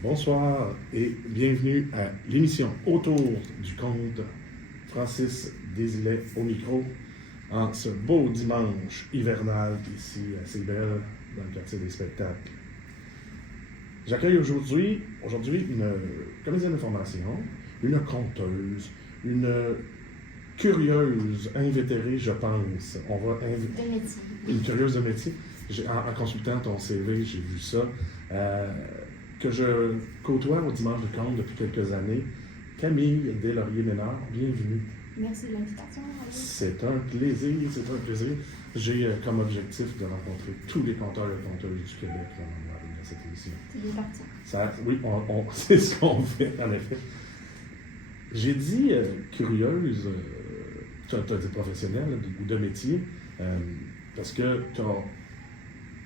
Bonsoir et bienvenue à l'émission Autour du conte. Francis Desilets au micro en ce beau dimanche hivernal ici à Cébelle, dans le quartier des spectacles. J'accueille aujourd'hui une comédienne de formation, une conteuse, une curieuse invétérée, je pense. On va De métier. Une curieuse de métier. En consultant ton CV, j'ai vu ça. Que je côtoie au Dimanche de Conte depuis quelques années. Camille Deslauriers-Ménard, bienvenue. Merci de l'invitation. C'est un plaisir, c'est un plaisir. J'ai comme objectif de rencontrer tous les conteurs et conteuses du Québec dans cette émission. C'est bien parti. Oui, c'est ce qu'on fait, en effet. J'ai dit curieuse, tu as dit professionnelle ou de métier, parce que tu as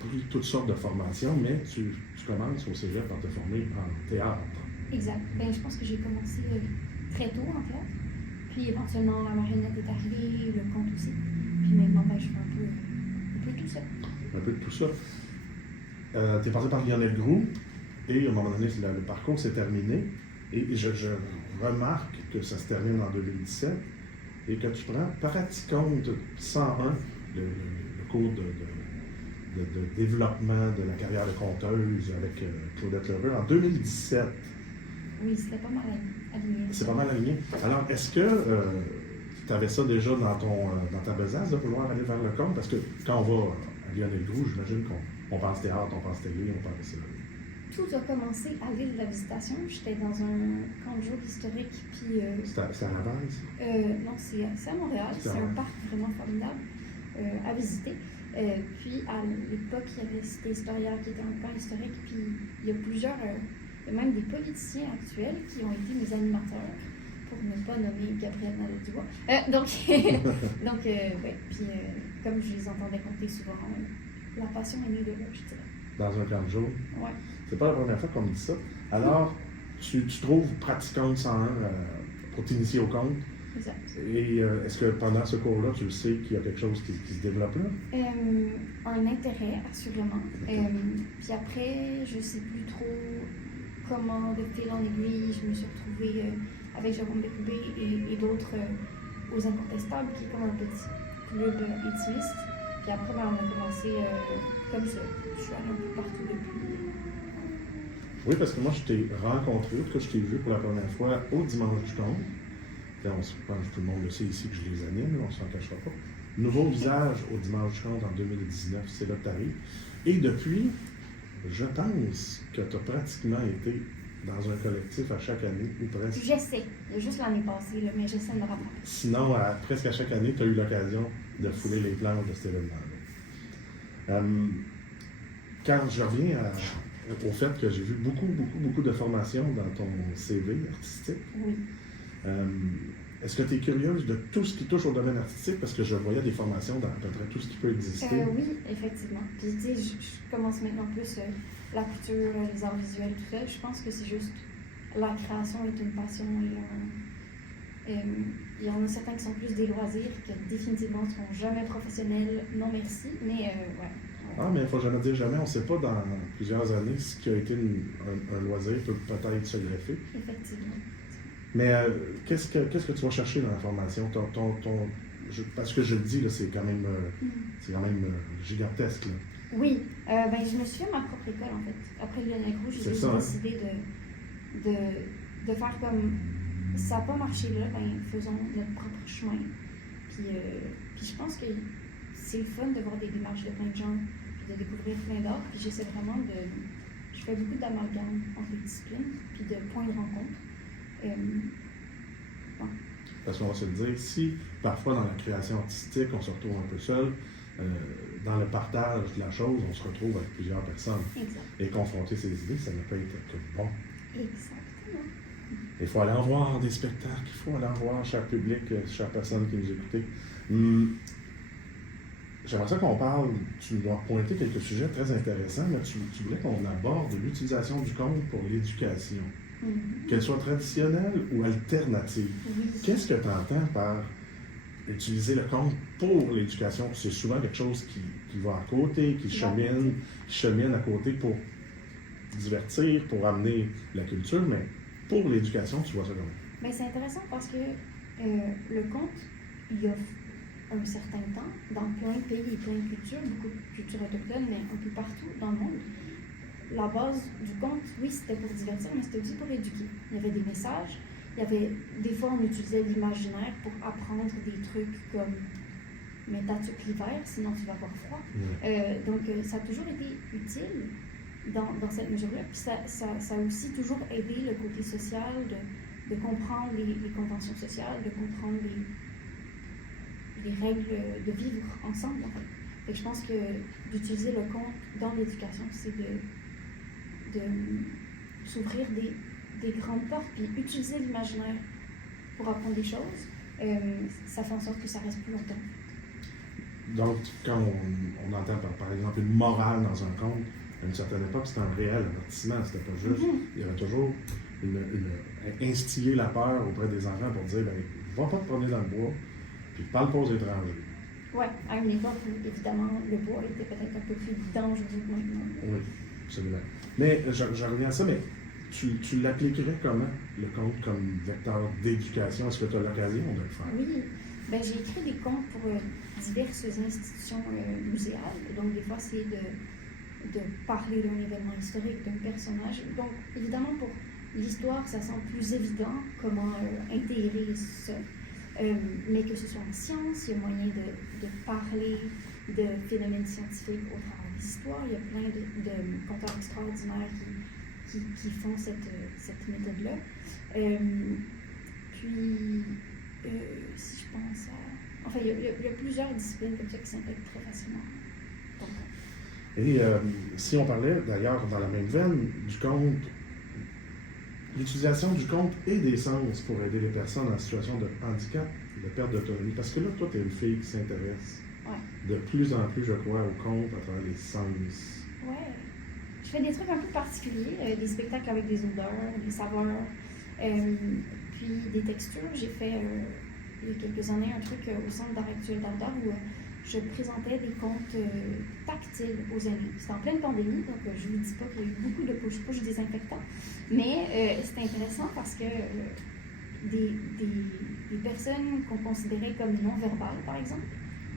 pris toutes sortes de formations, mais tu commences au cégep par te former en théâtre. Exact. Je pense que j'ai commencé très tôt en théâtre. Puis éventuellement, la marionnette est arrivée, le conte aussi. Puis maintenant, je fais un peu tout ça. Un peu de tout ça. Tu es passé par Lionel Groux, et à un moment donné, le parcours s'est terminé. Et je remarque que ça se termine en 2017 et que tu prends Praticonte 101, le cours de développement de la carrière de conteuse avec Claudette Lheureux en 2017. Oui, c'était pas mal aligné. C'est pas mal aligné. Alors, est-ce que tu avais ça déjà dans ta besace de vouloir aller vers le conte? Parce que quand on va à Lionel Groux, j'imagine qu'on pense théâtre, on pense télé, on pense... Tout a commencé à l'île de la Visitation. J'étais dans un camp de jour historique. Puis, c'est à Laval, ça? Non, c'est à Montréal. C'est un parc vraiment formidable à visiter. Puis à l'époque, il y avait Cité Historia qui était un camp historique. Puis il y a plusieurs, il y a même des politiciens actuels qui ont été mes animateurs, pour ne pas nommer Gabriel Nadeau-Dubois. Ouais. Puis comme je les entendais compter souvent, la passion est née de là, je dirais. Dans un camp de jour? Ouais. C'est pas la première fois qu'on me dit ça. Alors, tu trouves Praticonte 101 pour t'initier au conte. Exact. Et est-ce que pendant ce cours-là, tu sais qu'il y a quelque chose qui se développe là? Un intérêt, assurément. Puis après, je ne sais plus trop comment, de fil en aiguille, je me suis retrouvée avec Jérôme Bécoubé et d'autres aux Incontestables, qui est comme un petit club intimiste. Puis après, on a commencé comme ça. Je suis allée un peu partout depuis. Oui, parce que moi, je t'ai rencontré, que je t'ai vu pour la première fois au Dimanche du Conte. Je pense que tout le monde le sait ici que je les anime, on ne s'en cachera pas. Nouveau visage au Dimanche du Conte en 2019, c'est là que tu arrives. Et depuis, je pense que tu as pratiquement été dans un collectif à chaque année, ou presque. J'essaie, juste l'année passée, là, mais j'essaie de me rattraper. Sinon, presque à chaque année, tu as eu l'occasion de fouler les planches de cet événement-là. Quand je reviens au fait que j'ai vu beaucoup de formations dans ton CV artistique, oui. Est-ce que tu es curieuse de tout ce qui touche au domaine artistique? Parce que je voyais des formations dans à peu près tout ce qui peut exister. Oui, effectivement. Puis, tu sais, je commence maintenant plus la couture, les arts visuels, tout ça. Je pense que c'est juste la création est une passion. Il y en a certains qui sont plus des loisirs, qui définitivement ne seront jamais professionnels. Non, merci. Mais, ouais. Ah, mais il ne faut jamais dire jamais. On ne sait pas dans plusieurs années ce qui a été un loisir peut peut-être se greffer. Effectivement. Mais qu'est-ce que tu vas chercher dans la formation? Parce que je le dis, là, c'est quand même, gigantesque. Là. Oui, je me suis fait ma propre école, en fait. Après Lionel Groux, j'ai décidé de faire comme ça n'a pas marché là, faisons notre propre chemin. Puis je pense que c'est le fun de voir des démarches de plein de gens, puis de découvrir plein d'art. Puis j'essaie vraiment je fais beaucoup d'amalgame entre les disciplines, puis de points de rencontre. Parce qu'on va se le dire, si parfois dans la création artistique, on se retrouve un peu seul, dans le partage de la chose, on se retrouve avec plusieurs personnes. Exact. Et confronter ses idées, ça ne peut être que bon. Exactement. Il faut aller en voir des spectacles, il faut aller en voir chaque public, chaque personne qui nous écoute. J'aimerais ça qu'on parle, tu nous as pointé quelques sujets très intéressants, mais tu voulais qu'on aborde l'utilisation du conte pour l'éducation. Qu'elle soit traditionnelle ou alternative. Oui. Qu'est-ce que tu entends par utiliser le conte pour l'éducation? C'est souvent quelque chose qui va à côté, qui chemine à côté pour divertir, pour amener la culture, mais pour l'éducation, tu vois ça comment? Ben, c'est intéressant parce que le conte, il y a un certain temps, dans plein de pays et plein de cultures, beaucoup de cultures autochtones, mais un peu partout dans le monde, la base du conte, oui, c'était pour divertir, mais c'était aussi pour éduquer. Il y avait des messages, il y avait, des fois, on utilisait l'imaginaire pour apprendre des trucs comme « mais t'as-tu l'hiver, sinon tu vas avoir froid ». Donc, ça a toujours été utile dans cette mesure-là. Puis ça a aussi toujours aidé le côté social de comprendre les conventions sociales, de comprendre les règles de vivre ensemble, en fait. Et je pense que d'utiliser le conte dans l'éducation, c'est de s'ouvrir des grandes portes, puis utiliser l'imaginaire pour apprendre des choses, ça fait en sorte que ça reste plus longtemps. Donc, quand on entend par exemple une morale dans un conte, à une certaine époque, c'était un réel avertissement, c'était pas juste. Il y avait toujours instiller la peur auprès des enfants pour dire ben, va pas te promener dans le bois, puis parle pas aux étrangers. Oui, à une époque où, évidemment, le bois était peut-être un peu plus dangereux que maintenant. Oui, absolument. Mais je reviens à ça, mais tu l'appliquerais comment, le conte, comme vecteur d'éducation? Est-ce que tu as l'occasion de le faire? Oui. Ben, j'ai écrit des contes pour diverses institutions muséales. Donc, des fois, c'est de parler d'un événement historique, d'un personnage. Donc, évidemment, pour l'histoire, ça semble plus évident comment intégrer ça. Mais que ce soit en sciences, il y a moyen de parler de phénomènes scientifiques au travers des histoires. Il y a plein de conteurs extraordinaires qui font cette méthode-là. Puis, si je pense à... Enfin, il y a plusieurs disciplines comme ça qui s'intègrent très facilement. Donc, et si on parlait, d'ailleurs, dans la même veine, du conte, l'utilisation du conte et des sens pour aider les personnes en situation de handicap, de perte d'autonomie. Parce que là, toi, tu es une fille qui s'intéresse de plus en plus, je crois, au conte à travers les sens. Oui. Je fais des trucs un peu particuliers, des spectacles avec des odeurs, des saveurs, puis des textures. J'ai fait, il y a quelques années, un truc au Centre d'art actuel d'Ardor où je présentais des contes tactiles aux aînés. C'était en pleine pandémie, donc je ne vous dis pas qu'il y a eu beaucoup de push-push désinfectants, mais c'était intéressant parce que des personnes qu'on considérait comme non-verbales, par exemple,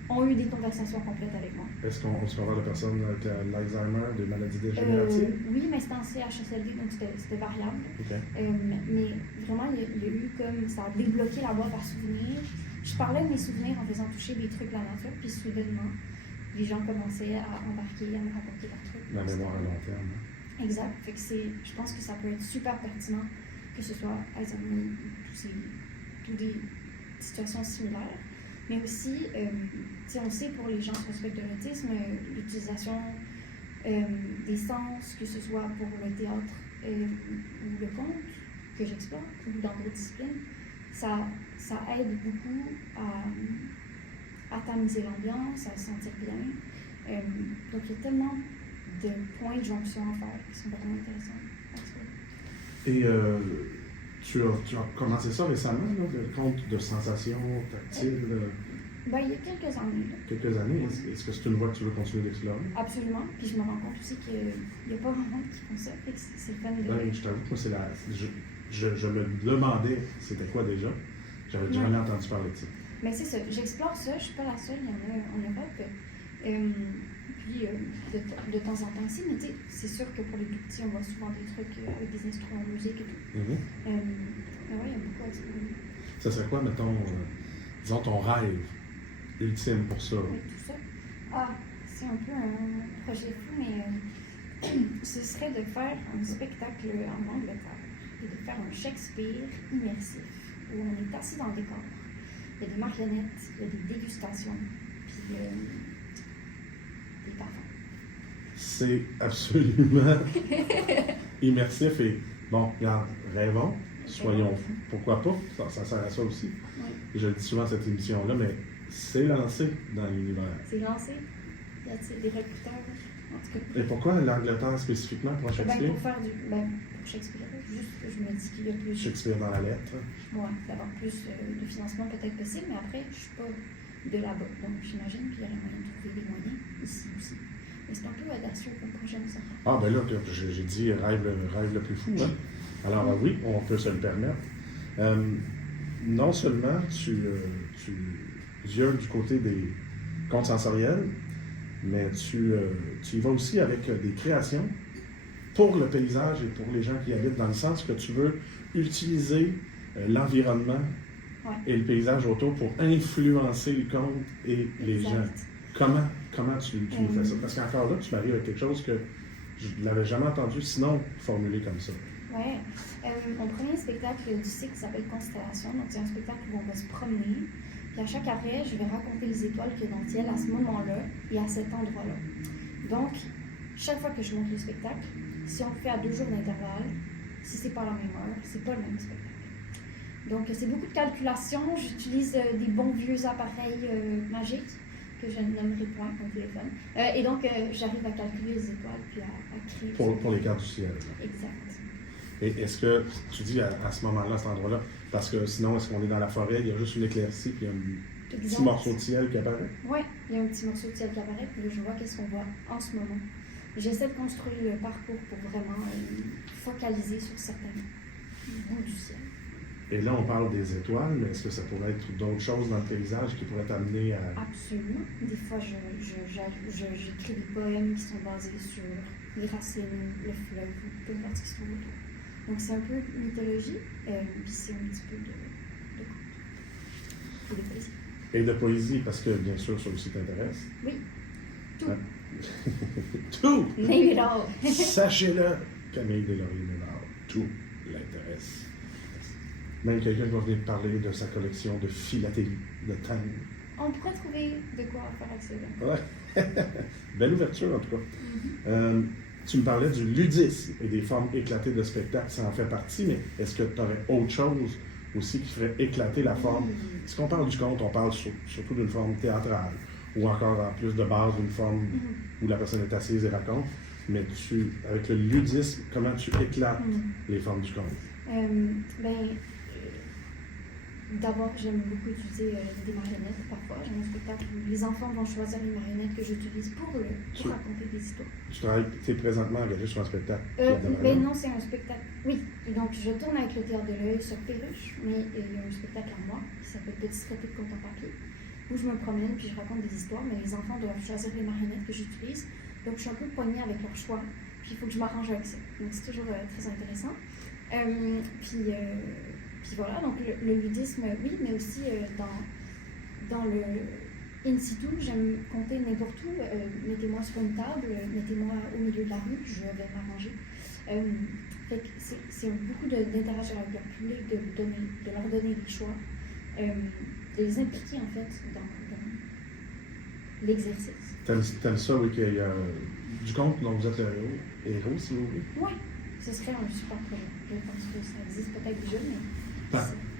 ont eu des conversations complètes avec moi. Est-ce qu'on se parle de personnes avec l'Alzheimer, des maladies dégénératives? Oui, mais c'était en CHSLD, donc c'était variable. Okay. Mais vraiment, il y a eu comme ça a débloqué la boîte à souvenirs. Je parlais de mes souvenirs en faisant toucher des trucs de la nature, puis soudainement, les gens commençaient à embarquer, à me raconter leurs trucs. La mémoire à long terme. Exact. Fait que je pense que ça peut être super pertinent, que ce soit Alzheimer ou toutes des situations similaires. Mais aussi, on sait pour les gens sur le spectre de l'autisme, l'utilisation des sens, que ce soit pour le théâtre ou le conte que j'explore, ou dans d'autres disciplines, ça aide beaucoup à tamiser l'ambiance, à se sentir bien. Donc il y a tellement de points de jonction à faire qui sont vraiment intéressants. Et tu as commencé ça récemment, là, le conte de sensations tactiles? Ben, il y a quelques années. Quelques années. Est-ce que c'est une voie que tu veux continuer d'explorer? Absolument. Puis je me rends compte aussi qu'il n'y a pas vraiment qui font ça. Fait que c'est le fun de... Ben, je t'avoue que moi, je me demandais c'était quoi déjà. J'avais jamais entendu parler de ça. Mais c'est ça. J'explore ça. Je ne suis pas la seule. Il y en a en Europe. Puis de temps en temps aussi. Mais tu sais, c'est sûr que pour les tout petits, on voit souvent des trucs avec des instruments de musique et tout. Mais oui, il y a beaucoup à explorer. Ça serait quoi, mettons, disons, ton rêve ultime pour ça? Avec tout ça? Ah, c'est un peu un projet fou, mais ce serait de faire un spectacle en Angleterre et de faire un Shakespeare immersif où on est assis dans le décor. Il y a des marionnettes, il y a des dégustations, puis des parfums. C'est absolument immersif et bon, regarde, rêvons, soyons fous. Pourquoi pas? Ça sert à ça aussi. Oui. Et je le dis souvent à cette émission-là, mais c'est lancé dans l'univers. C'est lancé. Y a-t-il des recruteurs? En tout cas. Et pourquoi l'Angleterre spécifiquement pour Shakespeare? Pour Shakespeare, juste que je me dis qu'il y a plus... Shakespeare dans la lettre. Oui, d'avoir plus de financement peut-être possible, mais après, je ne suis pas de là-bas. Donc, j'imagine qu'il y aurait moyen de trouver des moyens ici aussi. Mais c'est un peu audacieux comme projet, ça. Ah, ben là, j'ai dit rêve le plus fou. Hein? Alors, oui, on peut se le permettre. Non seulement tu viens du côté des contes sensoriels, mais tu y vas aussi avec des créations pour le paysage et pour les gens qui y habitent, dans le sens que tu veux utiliser l'environnement et le paysage autour pour influencer le conte et les gens. Comment tu nous fais ça? Parce qu'encore là, tu m'arrives avec quelque chose que je ne l'avais jamais entendu, sinon formulé comme ça. Oui. Mon premier spectacle du cycle s'appelle Constellation. Donc, c'est un spectacle où on va se promener. Puis à chaque arrêt, je vais raconter les étoiles qu'il y a dans le ciel à ce moment-là et à cet endroit-là. Donc, chaque fois que je monte le spectacle, si on le fait à 2 jours d'intervalle, si c'est pas à la même heure, c'est pas le même spectacle. Donc, c'est beaucoup de calculations. J'utilise des bons vieux appareils magiques que je n'aimerais point au téléphone. Et donc, j'arrive à calculer les étoiles puis à créer... Pour les cartes du ciel. Exact. Et est-ce que tu dis à ce moment-là, à cet endroit-là, parce que sinon, est-ce qu'on est dans la forêt, il y a juste une éclaircie puis un petit morceau de ciel qui apparaît? Oui, il y a un petit morceau de ciel qui apparaît, puis là, je vois qu'est-ce qu'on voit en ce moment. J'essaie de construire le parcours pour vraiment focaliser sur certains bouts du ciel. Et là, on parle des étoiles, mais est-ce que ça pourrait être d'autres choses dans le paysage qui pourraient t'amener à... Absolument. Des fois, j'écris des poèmes qui sont basés sur les racines, le fleuve, peu importe ce qui se trouve autour. Donc, c'est un peu mythologie, puis c'est un petit peu de conte. Et de poésie. Et de poésie, parce que, bien sûr, ça aussi t'intéresse. Oui. Tout. Ouais. Tout! Name it all. Sachez-le, Camille Deslauriers-Ménard, tout l'intéresse. Même quelqu'un va venir parler de sa collection de philatélie, de thèmes. On pourrait trouver de quoi faire avec ça. Ouais. Belle ouverture, en tout cas. Tu me parlais du ludisme et des formes éclatées de spectacle, ça en fait partie, mais est-ce que tu aurais autre chose aussi qui ferait éclater la forme? Est-ce qu'on parle du conte, on parle surtout d'une forme théâtrale, ou encore en plus de base d'une forme où la personne est assise et raconte, mais avec le ludisme, comment tu éclates les formes du conte? D'abord, j'aime beaucoup utiliser des marionnettes parfois. J'ai un spectacle où les enfants vont choisir les marionnettes que j'utilise pour raconter des histoires. Tu es présentement engagé sur un spectacle? Non, c'est un spectacle. Oui, donc je tourne avec le Théâtre de l'Œil sur Perruche, mais il y a un spectacle à moi qui s'appelle Petit traité de conte en papier, où je me promène puis je raconte des histoires, mais les enfants doivent choisir les marionnettes que j'utilise. Donc je suis un peu poignée avec leur choix, puis il faut que je m'arrange avec ça. Donc c'est toujours très intéressant. Puis voilà, donc le ludisme, oui, mais aussi dans le in situ, j'aime compter n'importe où. Mettez-moi sur une table, mettez-moi au milieu de la rue, je vais m'arranger. Fait que c'est beaucoup d'interagir avec leur public, de leur donner des choix, de les impliquer en fait dans l'exercice. T'aimes ça, oui, qu'il y a du conte dont vous êtes le héros, si vous voulez? Oui, ce serait un super projet. Je pense que ça existe peut-être déjà, mais...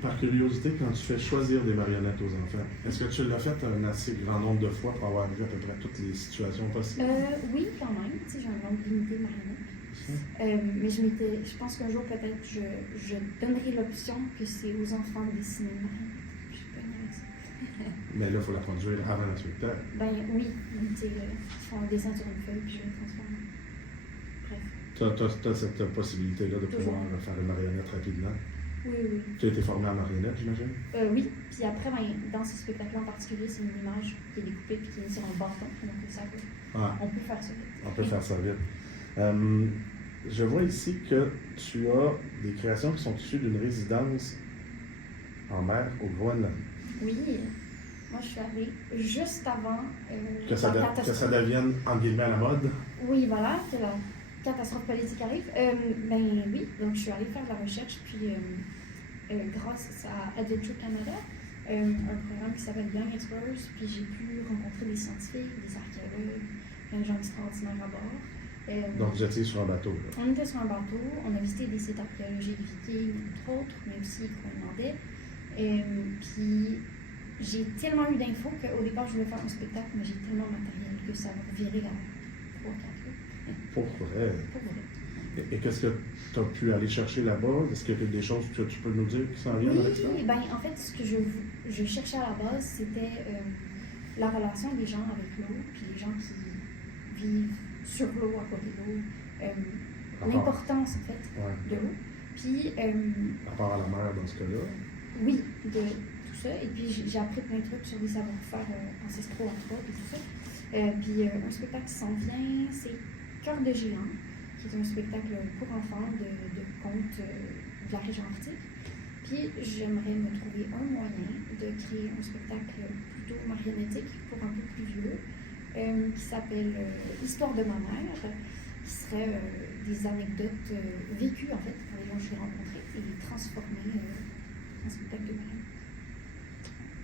Par curiosité, quand tu fais choisir des marionnettes aux enfants, est-ce que tu l'as fait un assez grand nombre de fois pour avoir vu à peu près toutes les situations possibles? Oui, quand même. Tu sais, j'ai un nombre limité de marionnettes. Mais je pense qu'un jour, peut-être, je donnerai l'option que c'est aux enfants de dessiner une marionnette. Je suis pas avec ça. Mais là, il faut la produire avant le spectacle. Oui. Tu sais, ils font un dessin sur une feuille, puis je vais le transformer. Bref. Tu as cette possibilité-là de pouvoir faire une marionnette rapidement? Oui. Tu as été formé en marionnette, j'imagine? Oui. Puis après, dans ce spectacle en particulier, c'est une image qui est découpée puis qui est mise sur un bâton. Donc ça on peut faire ça vite. On peut faire ça vite. Je vois ici que tu as des créations qui sont issues d'une résidence en mer au Groenland. Oui. Moi, je suis arrivée juste avant que ça devienne, en guillemets, à la mode. Oui, voilà, que la catastrophe politique arrive. Oui, donc je suis allée faire de la recherche, puis grâce à Adventure Canada, un programme qui s'appelle Young Explorers, puis j'ai pu rencontrer des scientifiques, des archéologues, plein de gens extraordinaires à bord. Donc vous étiez sur un bateau, là? On était sur un bateau, on a visité des sites archéologiques vikings, entre autres, mais aussi groenlandais. Puis j'ai tellement eu d'infos qu'au départ je voulais faire un spectacle, mais j'ai tellement de matériel que ça va virer à 3-4 ans. Pour vrai? Et qu'est-ce que tu as pu aller chercher là-bas? Est-ce qu'il y a des choses que tu peux nous dire qui s'en viennent avec ça? Oui, en fait, ce que je cherchais à la base, c'était la relation des gens avec l'eau, puis les gens qui vivent sur l'eau, à côté de l'eau, l'importance, en fait, de l'eau. Puis... rapport à la mer, dans ce cas-là. Oui, de tout ça. Et puis, j'ai appris plein de trucs sur des savoir-faire ancestraux, entre autres, et tout ça. Puis, un spectacle qui s'en vient, c'est Cœur de géant, qui est un spectacle pour enfants de contes de la région arctique. Puis, j'aimerais me trouver un moyen de créer un spectacle plutôt marionnettique pour un peu plus vieux, qui s'appelle Histoire de ma mère, qui serait des anecdotes vécues, en fait, par les gens que j'ai rencontrés, et les transformer en spectacle de marine.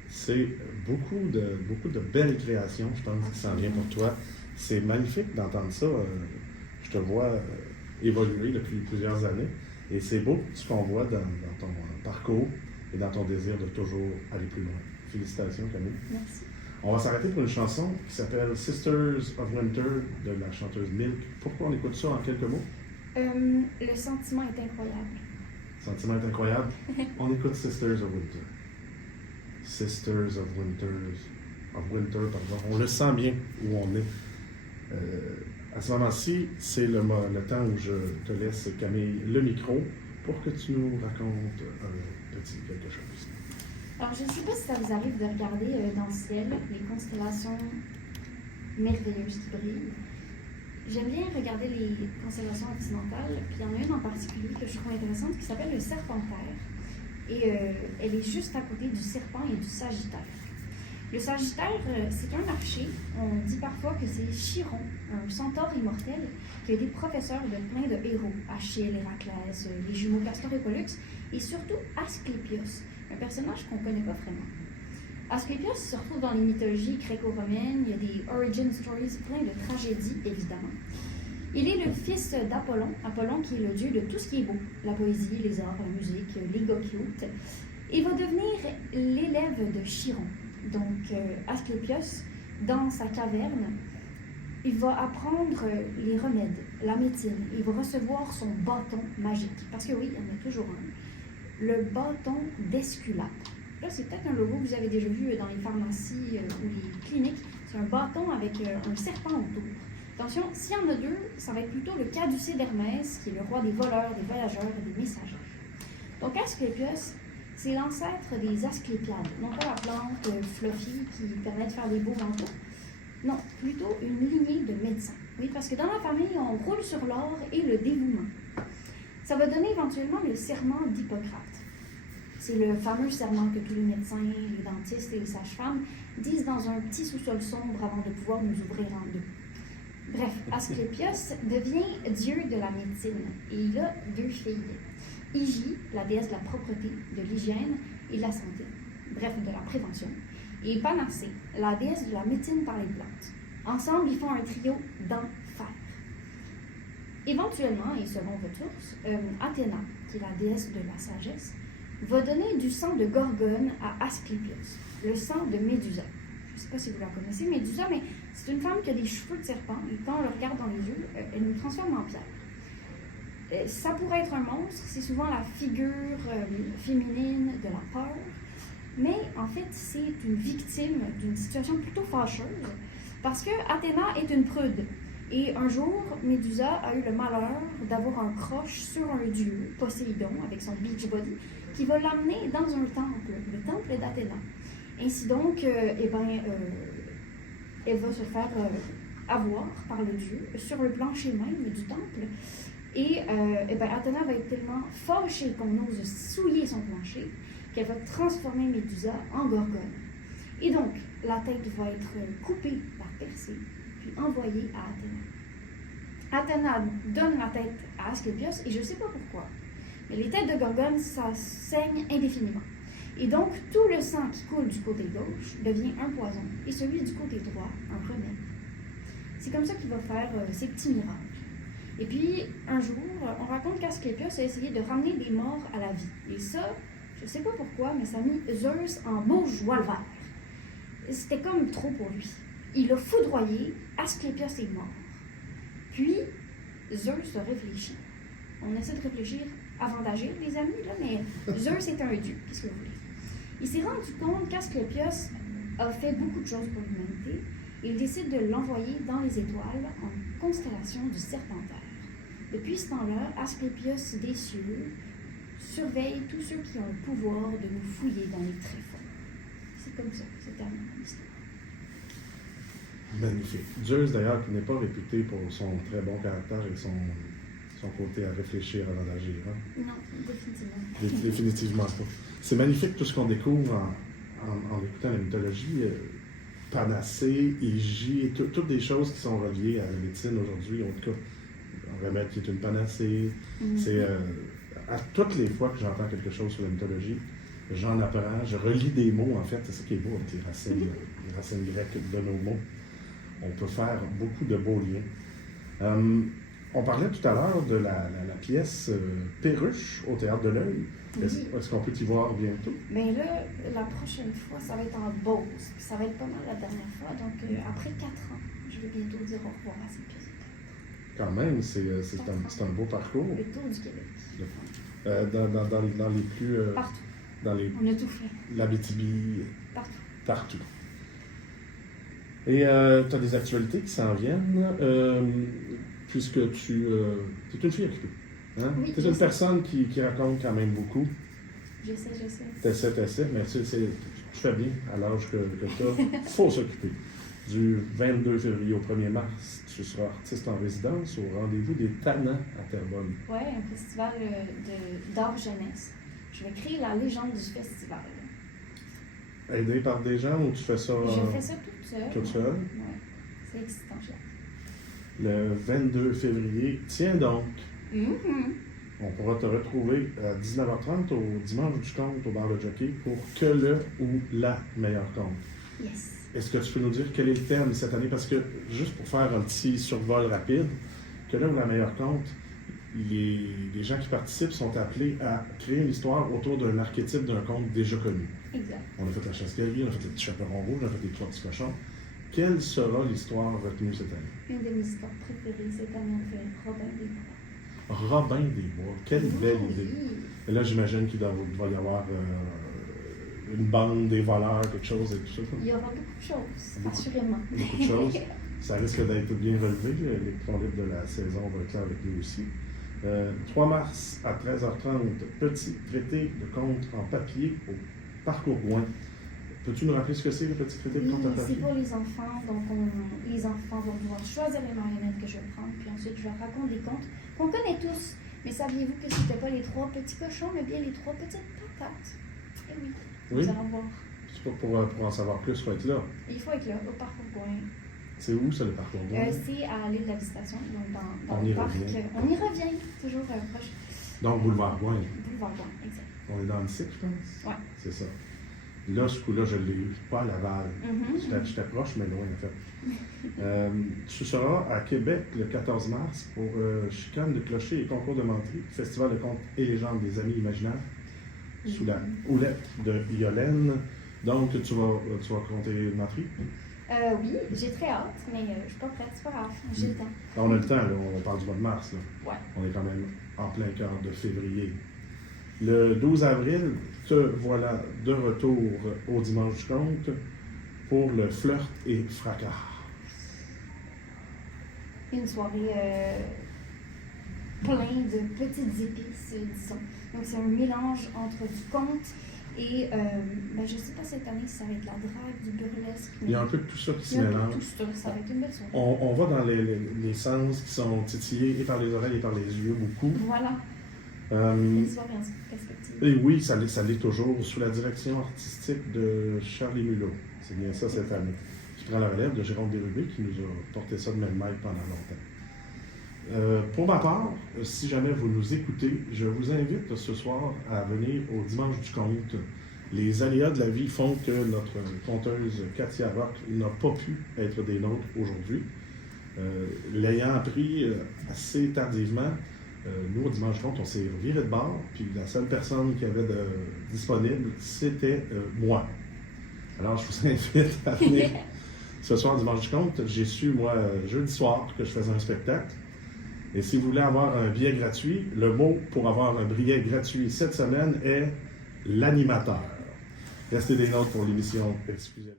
C'est beaucoup de belles créations, je pense, qui s'en vient pour toi. C'est magnifique d'entendre ça. Je te vois évoluer depuis plusieurs années. Et c'est beau ce qu'on voit dans ton parcours et dans ton désir de toujours aller plus loin. Félicitations, Camille. Merci. On va s'arrêter pour une chanson qui s'appelle Sisters of Winter de la chanteuse Milk. Pourquoi on écoute ça en quelques mots? Le sentiment est incroyable. Le sentiment est incroyable. On écoute Sisters of Winter. Sisters of Winter, pardon. On le sent bien où on est. À ce moment-ci, c'est le temps où je te laisse, Camille, le micro pour que tu nous racontes un petit quelque chose. Alors, je ne sais pas si ça vous arrive de regarder dans le ciel les constellations merveilleuses qui brillent. J'aime bien regarder les constellations occidentales, puis il y en a une en particulier que je trouve intéressante qui s'appelle le Serpentaire. Et elle est juste à côté du Serpent et du Sagittaire. Le Sagittaire, c'est un archer. On dit parfois que c'est Chiron, un centaure immortel, qui a été professeur de plein de héros. Achille, Héraclès, les jumeaux Castor et Pollux, et surtout Asclépios, un personnage qu'on ne connaît pas vraiment. Asclépios se retrouve dans les mythologies gréco-romaines, il y a des origin stories, plein de tragédies, évidemment. Il est le fils d'Apollon, Apollon qui est le dieu de tout ce qui est beau, la poésie, les arts, la musique, les gars cute. Il va devenir l'élève de Chiron. Donc, Asclépios, dans sa caverne, il va apprendre les remèdes, la médecine. Il va recevoir son bâton magique. Parce que oui, il y en a toujours un. Le bâton d'Esculape. Là, c'est peut-être un logo que vous avez déjà vu dans les pharmacies ou les cliniques. C'est un bâton avec un serpent autour. Attention, s'il y en a deux, ça va être plutôt le caducée d'Hermès, qui est le roi des voleurs, des voyageurs et des messagers. Donc, Asclépios, c'est l'ancêtre des Asclépiades, non pas la plante fluffy qui permet de faire des beaux manteaux, non, plutôt une lignée de médecins. Oui, parce que dans la famille, on roule sur l'or et le dévouement. Ça va donner éventuellement le serment d'Hippocrate. C'est le fameux serment que tous les médecins, les dentistes et les sages-femmes disent dans un petit sous-sol sombre avant de pouvoir nous ouvrir en deux. Bref, Asclépios devient dieu de la médecine et il a deux filles. Hygie, la déesse de la propreté, de l'hygiène et de la santé, bref, de la prévention, et Panacée, la déesse de la médecine par les plantes. Ensemble, ils font un trio d'enfer. Éventuellement, et selon votre source, Athéna, qui est la déesse de la sagesse, va donner du sang de Gorgone à Asclépios, le sang de Médusa. Je ne sais pas si vous la connaissez, Médusa, mais c'est une femme qui a des cheveux de serpent, et quand on le regarde dans les yeux, elle nous transforme en pierre. Ça pourrait être un monstre, c'est souvent la figure féminine de la peur, mais en fait, c'est une victime d'une situation plutôt fâcheuse, parce que Athéna est une prude. Et un jour, Médusa a eu le malheur d'avoir un croche sur un dieu, Poséidon, avec son beach body, qui va l'amener dans un temple, le temple d'Athéna. Ainsi donc, elle va se faire avoir par le dieu sur le plancher même du temple. Et Athéna va être tellement fâchée qu'on ose souiller son plancher qu'elle va transformer Médusa en Gorgone. Et donc, la tête va être coupée par Persée, puis envoyée à Athéna. Athéna donne la tête à Asclépios, et je ne sais pas pourquoi, mais les têtes de Gorgone, ça saigne indéfiniment. Et donc, tout le sang qui coule du côté gauche devient un poison, et celui du côté droit, un remède. C'est comme ça qu'il va faire ses petits miracles. Et puis, un jour, on raconte qu'Asclépios a essayé de ramener des morts à la vie. Et ça, je ne sais pas pourquoi, mais ça a mis Zeus en beau joie le vert. C'était comme trop pour lui. Il a foudroyé, Asclépios est mort. Puis, Zeus a réfléchi. On essaie de réfléchir avant d'agir, les amis, là, mais Zeus est un dieu, qu'est-ce que vous voulez? Il s'est rendu compte qu'Asclépios a fait beaucoup de choses pour l'humanité Il décide de l'envoyer dans les étoiles en constellation du Serpentaire. Depuis ce temps-là, Asclépios des cieux surveille tous ceux qui ont le pouvoir de nous fouiller dans les tréfonds. C'est comme ça, c'est terminé l'histoire. Magnifique. Zeus, d'ailleurs, qui n'est pas réputé pour son très bon caractère et son côté à réfléchir avant d'agir. Hein? Non, définitivement. Définitivement pas. C'est magnifique tout ce qu'on découvre en écoutant la mythologie. Panacée, Hygie, toutes des choses qui sont reliées à la médecine aujourd'hui. En tout cas, un remède qui est une panacée. C'est à toutes les fois que j'entends quelque chose sur la mythologie, j'en apprends, je relis des mots, en fait. C'est ça qui est beau avec les racines grecques de nos mots. On peut faire beaucoup de beaux liens. On parlait tout à l'heure de la pièce Perruche au Théâtre de l'Œil. Est-ce qu'on peut y voir bientôt? Bien là, la prochaine fois, ça va être en Beauce. Puis ça va être pas mal la dernière fois. Donc, après 4 ans, je vais bientôt dire au revoir à cette pièce de théâtre. Quand même, c'est un beau parcours. Le tour du Québec. Dans les plus... Partout. On a tout fait. L'Abitibi. Partout. Et tu as des actualités qui s'en viennent, puisque tu es une fille occupée. Hein? Oui, tu es une personne qui raconte quand même beaucoup. J'essaie. T'essaies, mais tu fais bien à l'âge que tu as. Il faut s'occuper. Du 22 février au 1er mars, tu seras artiste en résidence au rendez-vous des Tannants à Terrebonne. Oui, un festival d'art jeunesse. Je vais créer la légende du festival. Aidé par des gens ou tu fais ça? Je fais ça toute seule. Toute seule? Oui, c'est excitant. Le 22 février, tiens donc, on pourra te retrouver à 19h30 au Dimanche du Conte au bar de jockey pour que le ou la meilleure conte. Yes. Est-ce que tu peux nous dire quel est le thème cette année? Parce que, juste pour faire un petit survol rapide, que le ou la meilleure conte, les gens qui participent sont appelés à créer une histoire autour d'un archétype d'un conte déjà connu. Exact. On a fait la chasse-galerie, on a fait les petits chaperons rouges, on a fait les trois petits cochons. Quelle sera l'histoire retenue cette année? Une de mes histoires préférées cette année, on fait Robin des Bois. Robin des Bois, quelle belle idée. Et là, j'imagine qu'il va y avoir une bande, des voleurs, quelque chose et tout ça. Il y aura beaucoup de choses, assurément. Beaucoup de choses. Ça risque d'être bien relevé. L'électron libre de la saison va être là avec nous aussi. 3 mars à 13h30, petit traité de contes en papier au Parcours Gouin. Peux-tu nous rappeler ce que c'est, le petit traité de contes en papier? C'est pour les enfants. Donc, les enfants vont pouvoir choisir les marionnettes que je vais prendre, puis ensuite, je leur raconte des contes qu'on connaît tous. Mais saviez-vous que ce n'était pas les 3 petits cochons, mais bien les 3 petites patates? Eh oui, vous allez voir. C'est pas pour en savoir plus, il faut être là. Il faut être là, au Parcours Gouin. C'est où, ça, le Parcours Gouin? C'est à l'île de la Visitation, donc dans on le y parc. Revient. On y revient, toujours proche. Donc, Boulevard Gouin. Boulevard Gouin, exact. On est dans le cycle, je pense? Oui. C'est ça. Là, ce coup-là, je l'ai eu, pas à Laval. Je t'approche, mais loin, en fait. Tu seras à Québec le 14 mars pour Chicane de clocher et concours de menterie, Festival de contes et légendes des Amis imaginaires, sous la houlette de Yolène. Donc, tu vas compter menterie? Oui, j'ai très hâte, mais je suis pas prête, c'est pas grave, j'ai le temps. On a le temps, là, on parle du mois de mars. Là. Ouais. On est quand même en plein cœur de février. Le 12 avril, te voilà de retour au Dimanche du Conte pour le Flirt et Fracas. Une soirée plein de petites épices, disons. Donc, c'est un mélange entre du conte et, je ne sais pas cette année si ça va être la drague, du burlesque. Il y a un peu de tout ça qui se mélange. Tout ça, ça va être une belle soirée. On va dans les sens qui sont titillés et par les oreilles et par les yeux beaucoup. Voilà. Une soirée en perspective. Et oui, ça l'est toujours, sous la direction artistique de Charlie Mulot. C'est bien ça cette année. Qui prend la relève de Jérôme Bérubé, qui nous a porté ça de même maître pendant longtemps. Pour ma part, si jamais vous nous écoutez, je vous invite ce soir à venir au Dimanche du Conte. Les aléas de la vie font que notre conteuse Katia Rock n'a pas pu être des nôtres aujourd'hui. L'ayant appris assez tardivement, nous, au Dimanche du Conte, on s'est viré de bord, puis la seule personne qui avait disponible, c'était moi. Alors, je vous invite à venir ce soir, Dimanche du Conte. J'ai su, moi, jeudi soir, que je faisais un spectacle. Et si vous voulez avoir un billet gratuit, le mot pour avoir un billet gratuit cette semaine est l'animateur. Restez des nôtres pour l'émission exclusivement.